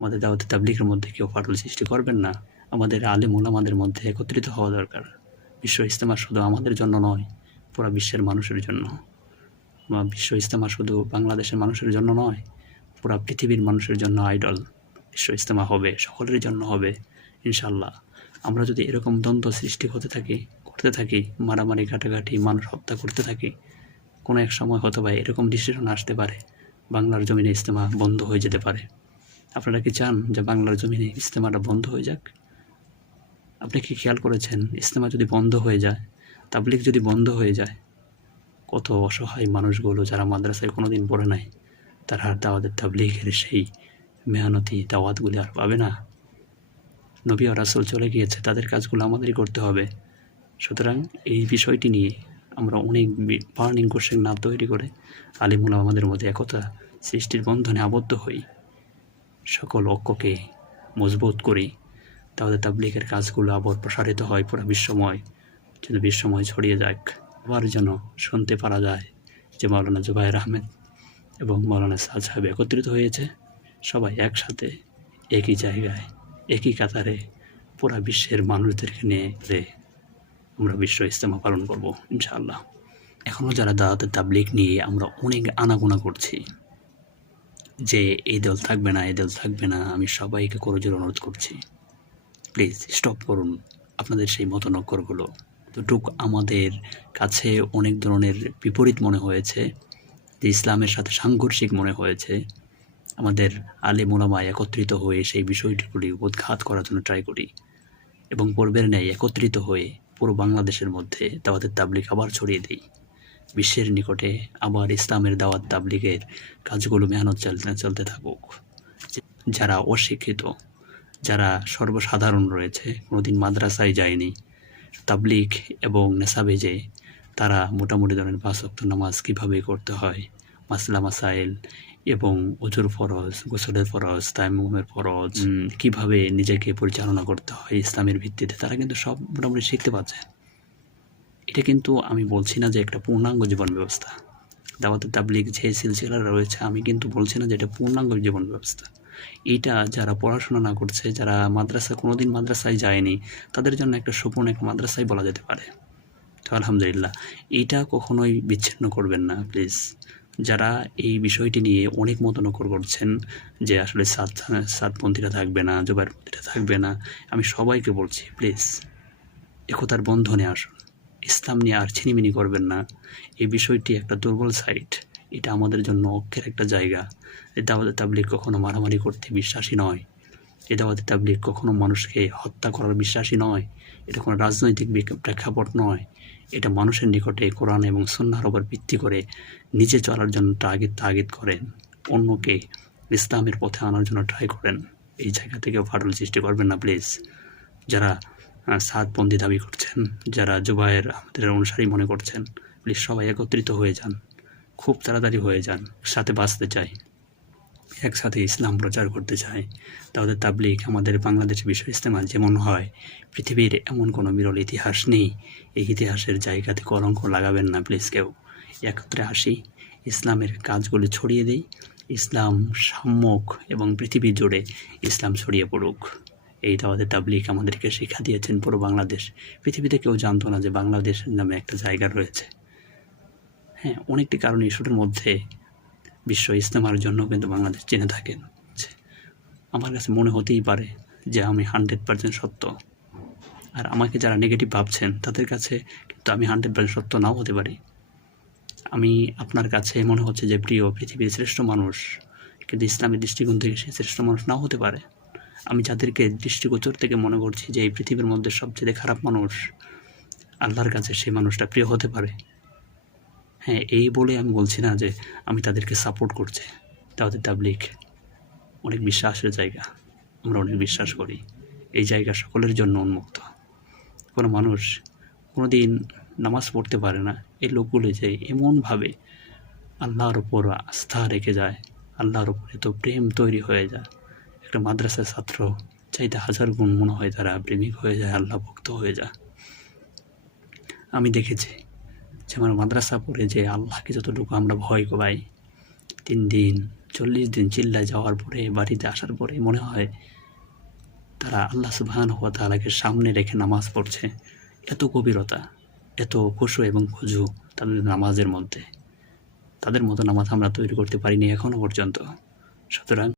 আমাদের দাওয়াতে তাবলীগের মধ্যে কেউ ফাটল সৃষ্টি করবেন না। আমাদের আলেম ওলামাদের মধ্যে একত্রিত হওয়া দরকার। বিশ্ব ইজতেমা শুধু আমাদের জন্য নয়, পুরা বিশ্বের মানুষের জন্য। বিশ্ব ইজতেমা শুধু বাংলাদেশের মানুষের জন্য নয়, পুরা পৃথিবীর মানুষের জন্য আইডল। বিশ্ব ইজতেমা হবে, সকলের জন্য হবে ইনশাআল্লাহ। আমরা যদি এরকম দ্বন্দ্ব সৃষ্টি করতে থাকি, মারামারি ঘাটাঘাটি, মানুষ হত্যা করতে থাকি, কোনো এক সময় হয়তো বা এরকম ডিসিশন আসতে পারে, বাংলার জমিনে ইজতেমা বন্ধ হয়ে যেতে পারে। আপনারা কি চান যে বাংলার জমিনে ইজতেমাটা বন্ধ হয়ে যাক? আপনি কি খেয়াল করেছেন, ইজতেমা যদি বন্ধ হয়ে যায়, তাবলীগ যদি বন্ধ হয়ে যায়, কত অসহায় মানুষগুলো যারা মাদ্রাসায় কোনোদিন পড়ে নাই, তারা আর দাওয়াতের তাবলীগের সেই মেহনতি দাওয়াতগুলি আর পাবে না। নবী ও রাসূল চলে গিয়েছে, তাদের কাজগুলো আমাদেরই করতে হবে। সুতরাং এই বিষয়টি নিয়ে আমরা অনেক বার্নিং কোশ্চেন না তৈরি করে আলিম উলামা আমাদের মধ্যে একতা সৃষ্টির বন্ধনে আবদ্ধ হই, সকল ঐক্যকে মজবুত করি, তাহলে তাবলীগের কাজগুলো আবার প্রসারিত হয় পুরো বিশ্বময়, যেন বিশ্বময় ছড়িয়ে যাক। আবার যেন শুনতে পারা যায় যে মাওলানা জুবায়ের আহমেদ এবং মাওলানা সাদ সাহেব একত্রিত হয়েছে, সবাই একসাথে একই জায়গায় একই কাতারে পুরা বিশ্বের মানুষদেরকে নিয়ে আমরা বিশ্ব ইজতেমা পালন করব ইনশাআল্লাহ। এখনও যারা দাওয়াতের তাবলীগ নিয়ে আমরা অনেক আনাগোনা করছি যে এই দল থাকবে না, এই দল থাকবে না, আমি সবাইকে করজোড়ে অনুরোধ করছি, প্লিজ স্টপ করুন আপনাদের সেই মতনক্করগুলো। যতটুক আমাদের কাছে অনেক ধরনের বিপরীত মনে হয়েছে, যে ইসলামের সাথে সাংঘর্ষিক মনে হয়েছে, আমাদের আলেম ওলামা একত্রিত হয়ে সেই বিষয়গুলি উৎখাত করার জন্য ট্রাই করি এবং পূর্বের ন্যায় একত্রিত হয়ে পুরো বাংলাদেশের মধ্যে দাওয়াতের তাবলীগ আবার ছড়িয়ে দিই। বিশ্বের নিকটে আবার ইসলামের দাওয়াত তাবলীগের কাজগুলো মেহনত চলতে থাকুক। যারা অশিক্ষিত, যারা সর্বসাধারণ রয়েছে, কোনোদিন মাদ্রাসায় যায়নি, তাবলীগ এবং নেশাবে যে তারা মোটামুটি ধরনের 5 ওয়াক্ত নামাজ কীভাবে করতে হয়, মাসলা মাসাইল এবং ওযুর ফরজ, গোসলের ফরজ, তায়াম্মুমের ফরজ, কীভাবে নিজেকে পরিচালনা করতে হয় ইসলামের ভিত্তিতে, তারা কিন্তু সব মোটামুটি শিখতে পারছে। এটা কিন্তু আমি বলছি না যে একটা পূর্ণাঙ্গ জীবন ব্যবস্থা। দাওয়াতের তাবলীগ যে সিলসিলা রয়েছে, আমি কিন্তু বলছি না যে এটা পূর্ণাঙ্গ জীবন ব্যবস্থা। এইটা যারা পড়াশোনা না করছে, যারা কোনোদিন মাদ্রাসায় যায়নি, তাদের জন্য একটা সুপূর্ণ একটা মাদ্রাসায় বলা যেতে পারে। তো আলহামদুলিল্লাহ, এইটা কখনোই বিচ্ছিন্ন করবেন না প্লিজ। যারা এই বিষয়টি নিয়ে অনেক মতনক্কর করছেন যে আসলে সাতপন্থীরা থাকবে না, জুবায়েরপন্থীরা থাকবে না, আমি সবাইকে বলছি প্লিজ একতার বন্ধনে আসুন। ইসলাম নিয়ে আর ছিনিমিনি করবেন না। এই বিষয়টি একটা দুর্বল সাইট, এটা আমাদের জন্য ঐক্যের একটা জায়গা। এই দাওয়াতে তাবলীগ কখনো মারামারি করতে বিশ্বাসী নয়, এই দাওয়াতে তাবলীগ কখনো মানুষকে হত্যা করার বিশ্বাসী নয়, এটা কোনো রাজনৈতিক প্রেক্ষাপট নয়, এটা মানুষের নিকটে কোরআন এবং সুন্নাহর উপর ভিত্তি করে নিজে চলার জন্য তাগিদ করেন, অন্যকে ইসলামের পথে আনার জন্য ট্রাই করেন। এই জায়গা থেকেও ফাটল সৃষ্টি করবেন না প্লিজ। যারা সাতপন্থী দাবি করছেন, যারা জুবায়ের আহমেদের অনুসারী মনে করছেন, প্লিজ সবাই একত্রিত হয়ে যান, খুব তাড়াতাড়ি হয়ে যান। সাথে বাঁচতে চাই, একসাথে ইসলাম প্রচার করতে চাই। তাহলে তাবলীগ আমাদের বাংলাদেশে বিশ্ব ইজতেমা যেমন হয়, পৃথিবীর এমন কোনো বিরল ইতিহাস নেই। এই ইতিহাসের জায়গাতে কলঙ্ক লাগাবেন না প্লিজ কেউ। একত্রে আসি, ইসলামের কাজগুলি ছড়িয়ে দিই, ইসলাম সম্মুখ এবং পৃথিবী জুড়ে ইসলাম ছড়িয়ে পড়ুক। এই দাওয়াতে তাবলীগ আমাদেরকে শিক্ষা দিয়েছেন পুরো বাংলাদেশ। পৃথিবীতে কেউ জানতো না যে বাংলাদেশের নামে একটা জায়গা রয়েছে। হ্যাঁ, অনেকটি কারণ ইস্যুটির মধ্যে বিশ্ব ইজতেমার জন্য কিন্তু বাংলাদেশ জেনে থাকেন। আমার কাছে মনে হতেই পারে যে আমি 100% সত্য, আর আমাকে যারা নেগেটিভ ভাবছেন তাদের কাছে কিন্তু আমি 100% সত্য নাও হতে পারি। আমি আপনার কাছে মনে হচ্ছে যে প্রিয়, পৃথিবীর শ্রেষ্ঠ মানুষ, কিন্তু ইসলামের দৃষ্টিকোণ থেকে সে শ্রেষ্ঠ মানুষ নাও হতে পারে। আমি যাদেরকে দৃষ্টিগোচর থেকে মনে করছি যে এই পৃথিবীর মধ্যে সবচেয়ে খারাপ মানুষ, আল্লাহর কাছে সেই মানুষটা প্রিয় হতে পারে। হ্যাঁ, এই বলে আমি বলছি না যে আমি তাদেরকে সাপোর্ট করছি। দাওয়াতে তাবলীগ অনেক বিশ্বাসের জায়গা, আমরা অনেক বিশ্বাস করি, এই জায়গা সকলের জন্য উন্মুক্ত। কোনো মানুষ কোনো দিন নামাজ পড়তে পারে না, এই লোকগুলো যে এমনভাবে আল্লাহর ওপর আস্থা রেখে যায়, আল্লাহর ওপর এত প্রেম তৈরি হয়ে যায়, একটা মাদ্রাসার ছাত্র চাইতে 1000 গুণ মনে হয় তারা প্রেমিক হয়ে যায়, আল্লাহ ভক্ত হয়ে যায়। আমি দেখেছি যে আমার মাদ্রাসা পড়ে যে আল্লাহকে যতটুকু আমরা ভয় পাই, 3 দিন 40 দিন চিল্লায় যাওয়ার পরে বাড়িতে আসার পরে মনে হয় তারা আল্লাহ সুবহানাহু ওয়া তাআলাকে সামনে রেখে নামাজ পড়ছে। এত গভীরতা, এত খুশু এবং খুজু তাদের নামাজের মধ্যে। তাদের মতো নামাজ আমরা তৈরি করতে পারিনি এখনো পর্যন্ত। সুতরাং